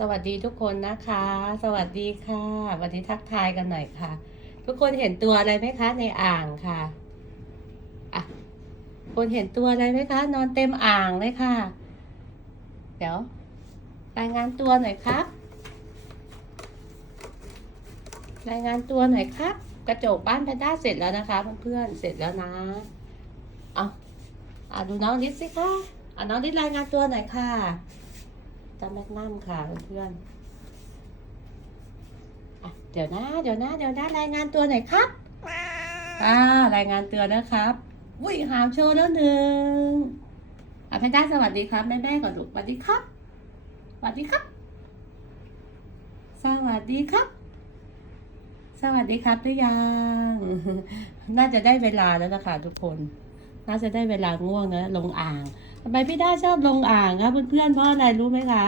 สวัสดีทุกคนนะคะ สวัสดีค่ะ วันนี้ทักทายกันหน่อยค่ะ ทุกคนเห็นตัวอะไรไหมคะในอ่างค่ะอะคนเห็นตัวอะไรไหมคะ นอนเต็มอ่างเลยค่ะ เดี๋ยวรายงานตัวหน่อยครับรายงานตัวหน่อยครับ กระจกบ้านแพนด้าเสร็จแล้วนะคะเพื่อนๆเสร็จแล้วนะเอาอะดูน้องลิศสิคะอะน้องลิศรายงานตัวหน่อยค่ะ จำแมกนัมค่ะเพื่อนเดี๋ยวนะ เดี๋ยวนะ เดี๋ยวนะ รายงานตัวหน่อยครับอ่ารายงานตัวนะครับอุ้ยหามโชว์แล้วหนึ่งอะแพนด้าสวัสดีครับแม่แม่ก่อนลูกสวัสดีครับ สวัสดีครับ สวัสดีครับ สวัสดีครับหรือยัง น่าจะได้เวลาแล้วนะคะทุกคน น่าจะได้เวลาง่วงนะลงอ่าง ทำไมพี่ด้าชอบลงอ่างคะเพื่อนๆเพราะอะไรรู้ไหมคะ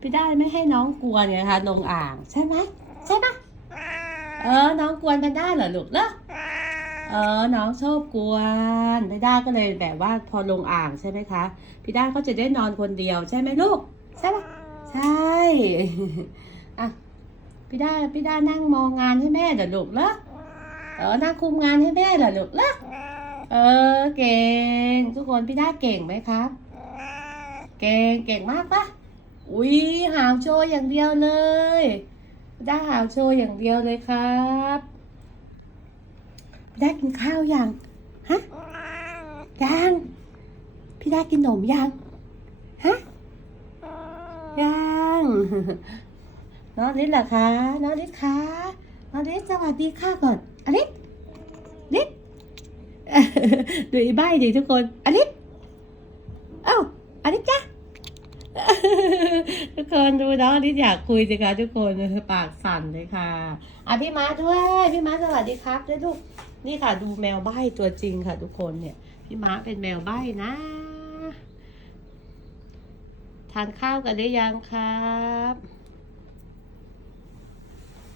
พี่ด้าไม่ให้น้องกลัวเนี่ยคะลงอ่างใช่ไหมใช่ปะเออ น้องกวนแพนด้าเหรอลูกเหรอเออ น้องชอบกวนพี่ด้าก็เลยแบบว่าพอลงอ่างใช่ไหมคะพี่ด้าก็จะได้นอนคนเดียวใช่ไหมลูกใช่ปะใช่อะพี่ด้าพี่ด้านั่งมองงานให้แม่เหรอลูกเหรอเออนั่งคุมงานให้แม่เหรอลูกเหรอ เออ เก่ง ทุกคนพี่ด้าเก่งไหมครับ เก่งเก่งมากปะอุ้ยหาวโชว์อย่างเดียวเลยพี่ด้าหาวโชว์อย่างเดียวเลยครับพี่ด้ากินข้าวยังฮะยังพี่ด้ากินขนมยังฮะยังน้องลิศเหรอคะน้องลิศคะน้องลิศสวัสดีค่ะก่อนอลิศลิศ ดูอีใบดิทุกคนอลิศเอ้าอลิศจ้ะทุกคนดูน้องอลิศอยากคุยสิคะทุกคนปากสั่นเลยค่ะอะพี่ม้าด้วยพี่ม้าสวัสดีครับด้วยลูกนี่ค่ะ ดูแมวใบ้ตัวจริงค่ะ ทุกคนเนี่ย พี่ม้าเป็นแมวใบ้นะทานข้าวกันหรือยังครับ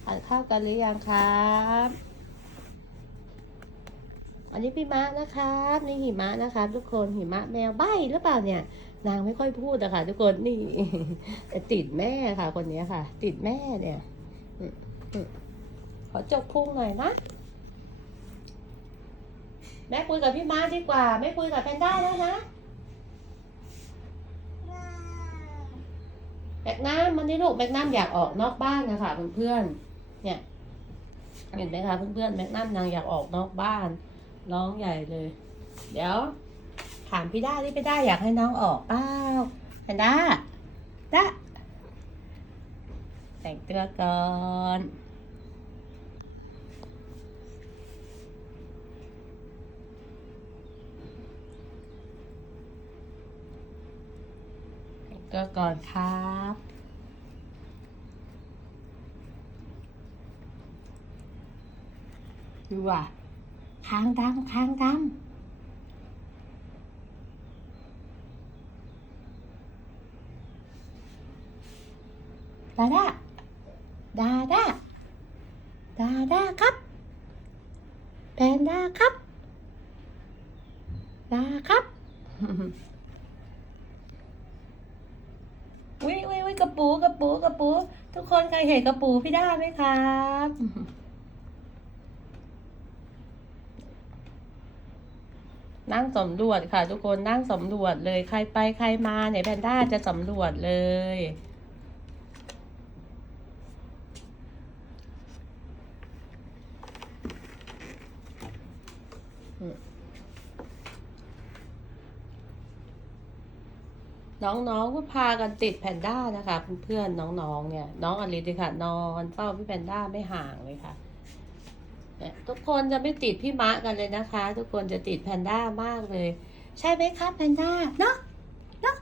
ทานข้าวกันหรือยังครับ อันนี้พี่มะนะครับนี่หิมะนะครับ ทุกคนหิมะแมวใบ้หรือเปล่าเนี่ย นางไม่ค่อยพูดอะค่ะ ทุกคนนี่แต่ติดแม่ค่ะ คนนี้ค่ะ ติดแม่เนี่ยขอจกพุ่งหน่อยนะแม่คุยกับพี่ม้าดีกว่า ไม่คุยกับแพนด้าแล้วนะแบกน้ำมันนี่ลูกแบกน้ำอยากออกนอกบ้านนะคะเพื่อนๆเนี่ยเห็นไหมคะเพื่อนๆแม็กนัมนางอยากออกนอกบ้าน ร้องใหญ่เลย เดี๋ยว ถามพี่ด้าที่พี่ด้าอยากให้น้องออกเปล่าแพนด้าด้าแต่งตัวก่อนแต่งตัวก่อนครับดูอะ ค้างดำค้างดำดาดาดาดาดาดาครับแพนด้าครับดาครับวิวิวิกระปูกระปูกระปู ทุกคนเคยเห็นกระปูพี่ด้าไหมครับ นั่งสำรวจค่ะ ทุกคนนั่งสำรวจเลยใครไปใครมาเนี่ยแพนด้าจะสำรวจเลย น้องๆก็พากันติดแพนด้านะคะเพื่อนๆน้องๆเนี่ย น้องอลิสค่ะ นอนเฝ้าพี่แพนด้าไม่ห่างเลยค่ะ ทุกคนจะไม่ติดพี่มะกันเลยนะคะ ทุกคนจะติดแพนด้ามากเลย ใช่ไหมครับแพนด้าเนาะเนาะ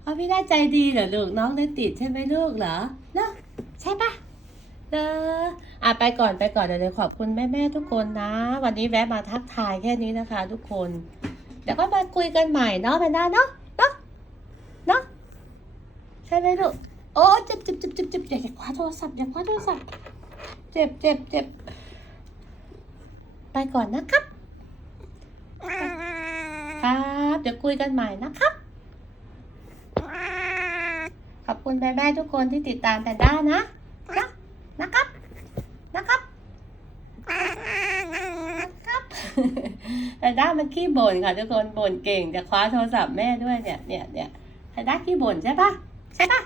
เพราะพี่ได้ใจดีเหรอลูกน้องได้ติดใช่ไหมลูกเหรอเนาะใช่ปะเอออะไปก่อนไปก่อนเดี๋ยวขอบคุณแม่ๆทุกคนนะ วันนี้แวะมาทักทายแค่นี้นะคะ ทุกคนเดี๋ยวก็มาคุยกันใหม่เนาะแพนด้าเนาะเนาะเนาะใช่ไหมลูกโอ้เจ็บเจ็บเจ็บเจ็บเจ็บอย่าคว้าโทรศัพท์อย่าคว้าโทรศัพท์เจ็บเจ็บเจ็บ ก่อนนะครับ ครับเดี๋ยวคุยกันใหม่นะครับคอบคุณแม่ๆทุกคนที่ติดตามแพนด้านะนะนะครับ นะครับนะครับแพนด้ามันขี้บ่นค่ะทุกคนบ่นเก่งจะคว้าโทรศัพท์แม่ด้วยเนี่ยเนี่ยเนี่ยแพนด้าขี้บ่นใช่ปะใช่ปะ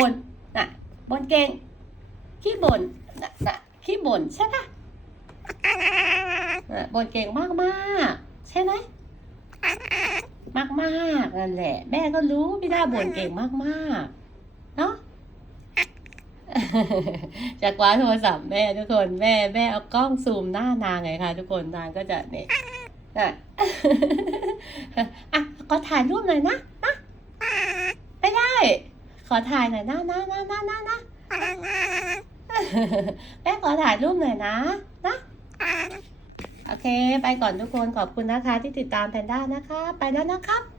บ่นน่ะบ่นเก่งขี้บ่นน่ะขี้บ่นใช่ปะ บ่นเก่งมากมากใช่ไหมมากมากนั่นแหละ แม่ก็รู้พี่ดาบ่นเก่งมากมากเนาะจะคว้าโทรศัพท์แม่ทุกคนแม่แม่เอากล้องซูมหน้านางไงคะทุกคนนางก็จะเนี่ยอะอะขอถ่ายรูปหน่อยนะนะไม่ได้ ขอถ่ายหน่อยนะนะนะนะนะนะแม่ขอถ่ายรูปหน่อยนะนะ โอเค ไปก่อนทุกคนขอบคุณนะคะที่ติดตามแพนด้านะคะ ไปแล้วนะครับ